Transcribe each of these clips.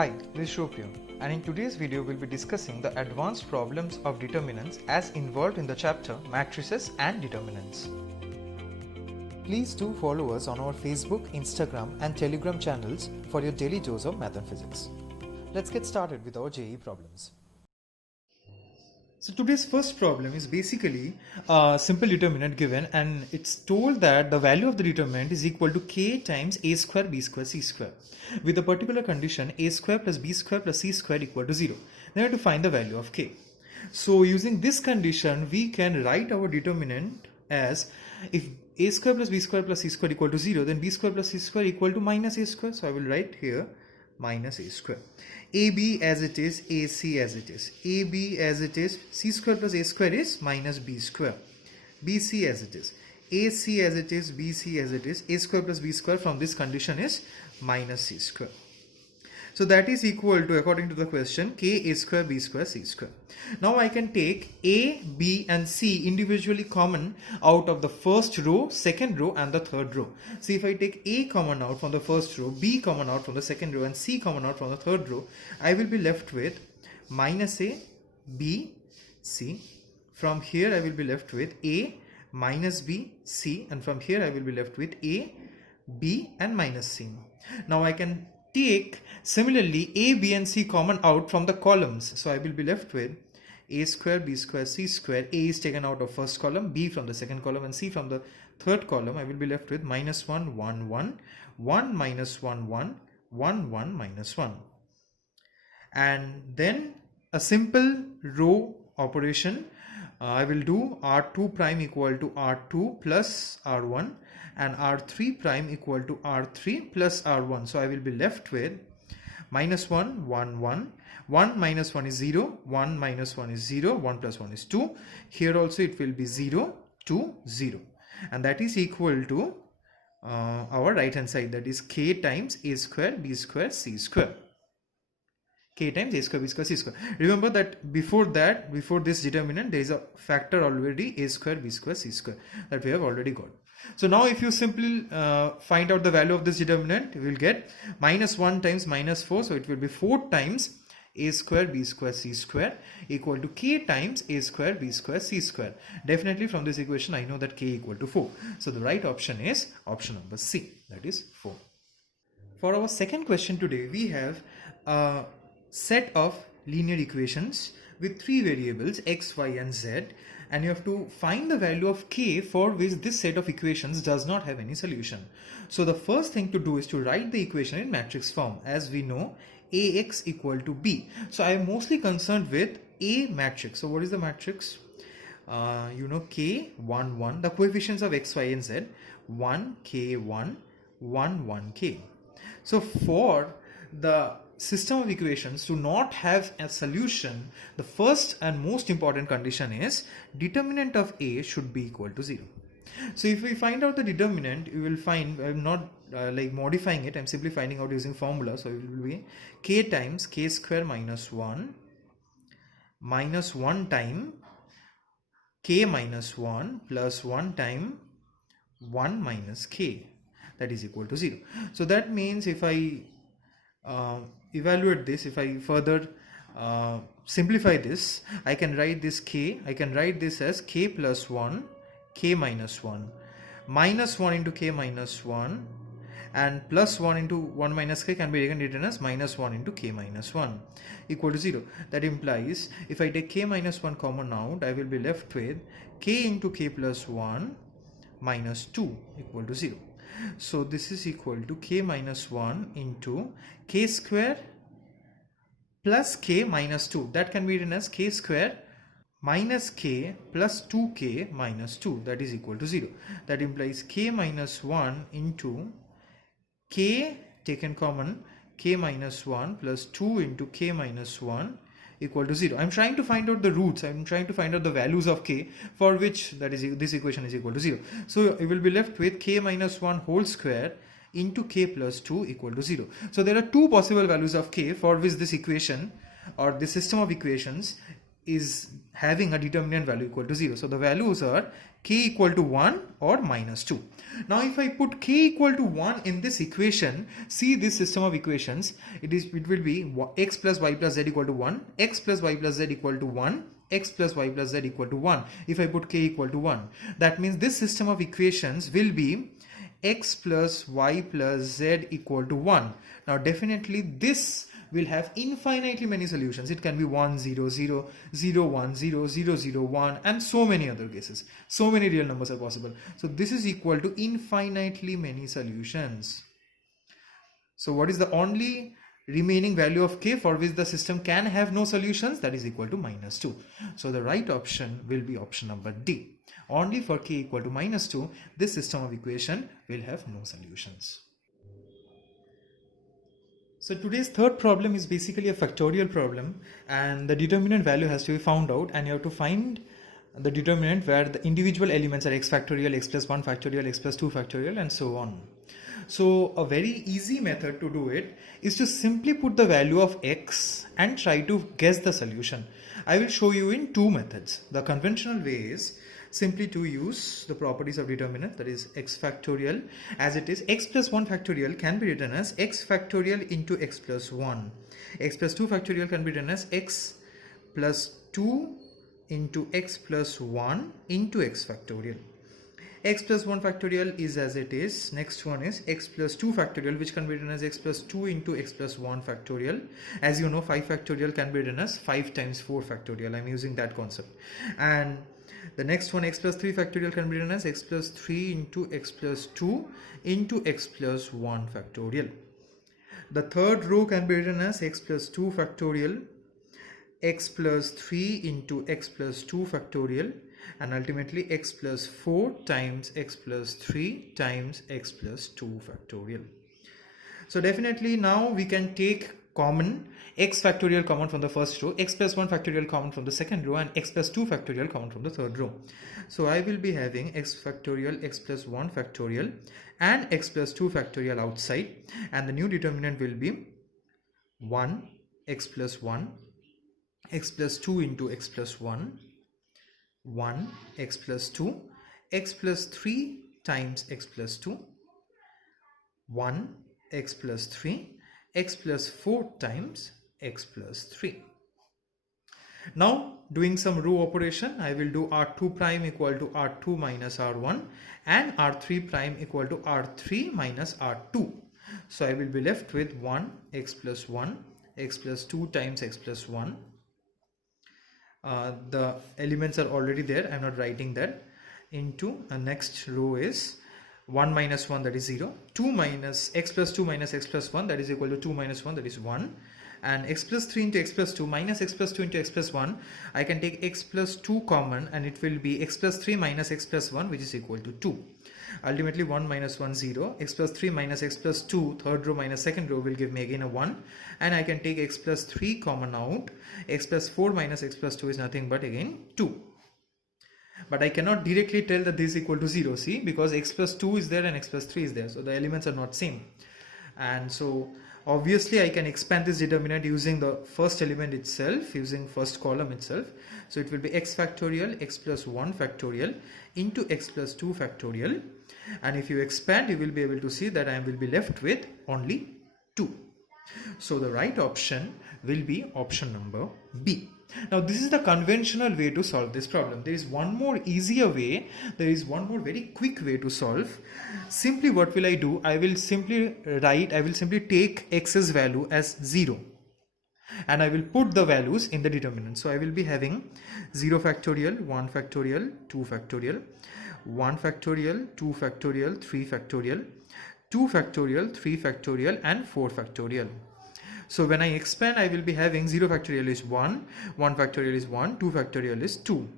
Hi, this is Shopya, and in today's video we'll be discussing the advanced problems of determinants as involved in the chapter Matrices and Determinants. Please do follow us on our Facebook, Instagram and Telegram channels for your daily dose of math and physics. Let's get started with our JEE problems. So today's first problem is basically a simple determinant given, and it's told that the value of the determinant is equal to k times a square b square c square with a particular condition a square plus b square plus c square equal to 0. Then we have to find the value of k. So using this condition we can write our determinant as, if a square plus b square plus c square equal to 0, then b square plus c square equal to minus a square. So I will write here minus a square. AB as it is, AC as it is. AB as it is, c square plus a square is minus b square. BC as it is. AC as it is, BC as it is. A square plus b square from this condition is minus c square. So that is equal to, according to the question, k a square b square c square. Now I can take a, b and c individually common out of the first row, second row and the third row. So if I take a common out from the first row, b common out from the second row and c common out from the third row, I will be left with minus a, b, c. From here I will be left with a, minus b, c, and from here I will be left with a, b and minus c. Now I can take similarly a, b and c common out from the columns. So I will be left with a square, b square, c square. A is taken out of first column, b from the second column and c from the third column. I will be left with minus 1, 1, 1, 1 minus 1, 1, 1, 1 minus 1. And then a simple row operation. I will do R2 prime equal to R2 plus R1 and R3 prime equal to R3 plus R1. So I will be left with minus 1, 1, 1. 1 minus 1 is 0. 1 minus 1 is 0. 1 plus 1 is 2. Here also it will be 0, 2, 0. And that is equal to our right hand side, that is k times a square b square c square. K times a square b square c square. Remember that before this determinant there is a factor already, a square b square c square, that we have already got. So now if you simply find out the value of this determinant, you will get minus 1 times minus 4, so it will be 4 times a square b square c square equal to k times a square b square c square. Definitely from this equation I know that k equal to 4. So the right option is option number C, that is 4. For our second question today, we have a set of linear equations with 3 variables x, y and z, and you have to find the value of k for which this set of equations does not have any solution. So the first thing to do is to write the equation in matrix form. As we know, ax equal to b. So I am mostly concerned with A matrix. So what is the matrix? You know, k, 1, 1. The coefficients of x, y and z, 1, k, 1, 1, 1, k. So for the system of equations to not have a solution, the first and most important condition is determinant of A should be equal to 0. So if we find out the determinant, you will find, I'm not like modifying it, I'm simply finding out using formula. So it will be k times k square minus 1 time k minus 1 plus 1 time 1 minus k, that is equal to 0. So that means if I evaluate this, if I further simplify this, I can write this k, I can write this as k plus 1, k minus 1, minus 1 into k minus 1, and plus 1 into 1 minus k can be again written as minus 1 into k minus 1 equal to 0. That implies if I take k minus 1 common out, I will be left with k into k plus 1 minus 2 equal to 0. So this is equal to k minus 1 into k square plus k minus 2. That can be written as k square minus k plus 2k minus 2, that is equal to 0. That implies k minus 1 into k taken common, k minus 1 plus 2 into k minus 1 equal to 0. I am trying to find out the roots, I am trying to find out the values of k for which that is this equation is equal to 0. So you will be left with k minus 1 whole square into k plus 2 equal to 0. So there are two possible values of k for which this equation or this system of equations is having a determinant value equal to 0. So the values are k equal to 1 or -2. Now if I put k equal to 1 in this equation, see this system of equations, it will be x plus y plus z equal to 1, x plus y plus z equal to 1, x plus y plus z equal to 1. If I put k equal to 1, that means this system of equations will be x plus y plus z equal to 1. Now definitely this will have infinitely many solutions. It can be 1 0 0 0 1 0 0 0 1 and so many other cases. So many real numbers are possible. So this is equal to infinitely many solutions. So what is the only remaining value of k for which the system can have no solutions? That is equal to -2. So the right option will be option number D. Only for k equal to -2, this system of equation will have no solutions. So today's third problem is basically a factorial problem, and the determinant value has to be found out, and you have to find the determinant where the individual elements are x factorial, x plus 1 factorial, x plus 2 factorial and so on. So a very easy method to do it is to simply put the value of x and try to guess the solution. I will show you in two methods. The conventional way is simply to use the properties of determinant, that is x factorial, as it is x plus 1 factorial can be written as x factorial into x plus 1. X plus 2 factorial can be written as x plus 2 into x plus 1 into x factorial. X plus 1 factorial is as it is. Next one is x plus 2 factorial, which can be written as x plus 2 into x plus 1 factorial. As you know, 5 factorial can be written as 5 times 4 factorial. I'm using that concept. And the next one, x plus 3 factorial, can be written as x plus 3 into x plus 2 into x plus 1 factorial. The third row can be written as x plus 2 factorial, x plus 3 into x plus 2 factorial, and ultimately x plus 4 times x plus 3 times x plus 2 factorial. So definitely now we can take common x factorial common from the first row, x plus 1 factorial common from the second row, and x plus 2 factorial common from the third row. So I will be having x factorial, x plus 1 factorial and x plus 2 factorial outside, and the new determinant will be 1 x plus 1, x plus 2 into x plus 1, 1 x plus 2, x plus 3 times x plus 2, 1 x plus 3, x plus 4 times x plus 3. Now doing some row operation, I will do r2 prime equal to r2 minus r1 and r3 prime equal to r3 minus r2. So I will be left with 1 x plus 1, x plus 2 times x plus 1. The elements are already there, I am not writing that, into the next row is 1 minus 1, that is 0, 2 minus x plus 2 minus x plus 1, that is equal to 2 minus 1, that is 1, and x plus 3 into x plus 2 minus x plus 2 into x plus 1, I can take x plus 2 common and it will be x plus 3 minus x plus 1, which is equal to 2. Ultimately 1 minus 1 0, x plus 3 minus x plus 2, third row minus second row will give me again a 1, and I can take x plus 3 common out. X plus 4 minus x plus 2 is nothing but again 2. But I cannot directly tell that this is equal to 0, see, because x plus 2 is there and x plus 3 is there, so the elements are not same. And so obviously I can expand this determinant using the first element itself, using first column itself. So it will be x factorial, x plus 1 factorial into x plus 2 factorial, and if you expand you will be able to see that I will be left with only 2. So the right option will be option number B. Now this is the conventional way to solve this problem. There is one more easier way, there is one more very quick way to solve. Simply what will I do? I will simply take x's value as 0 and I will put the values in the determinant. So I will be having 0 factorial, 1 factorial, 2 factorial, 1 factorial, 2 factorial, 3 factorial, 2 factorial, 3 factorial and 4 factorial. So when I expand, I will be having 0 factorial is 1, 1 factorial is 1, 2 factorial is 2,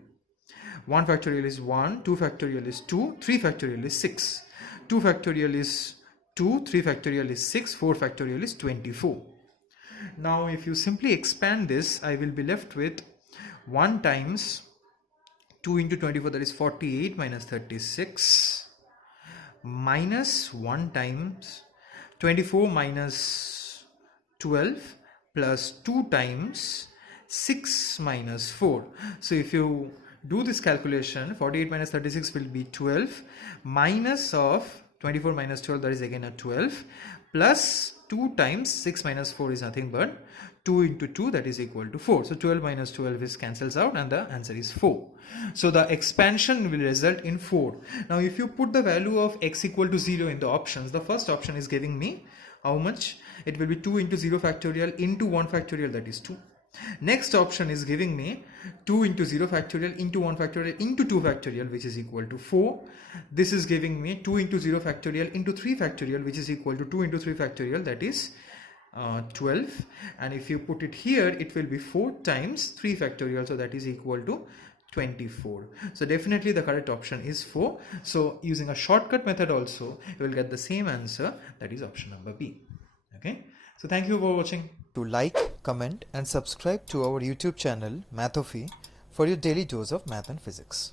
1 factorial is 1, 2 factorial is 2, 3 factorial is 6, 2 factorial is 2, 3 factorial is 6, 4 factorial is 24. Now if you simply expand this, I will be left with 1 times 2 into 24, that is 48 minus 36, minus 1 times 24 minus 12 plus 2 times 6 minus 4. So if you do this calculation, 48 minus 36 will be 12, minus of 24 minus 12, that is again a 12, plus 2 times 6 minus 4 is nothing but 2 into 2, that is equal to 4. So 12 minus 12 is cancels out and the answer is 4. So the expansion will result in 4. Now if you put the value of x equal to 0 in the options, the first option is giving me how much? It will be 2 into 0 factorial into 1 factorial, that is 2. Next option is giving me 2 into 0 factorial into 1 factorial into 2 factorial, which is equal to 4. This is giving me 2 into 0 factorial into 3 factorial, which is equal to 2 into 3 factorial, that is 12. And if you put it here, it will be 4 times 3 factorial, so that is equal to 24. So definitely the correct option is 4. So using a shortcut method also, you will get the same answer, that is option number B. Okay, so thank you for watching. To like, comment and subscribe to our YouTube channel Mathophy for your daily dose of math and physics.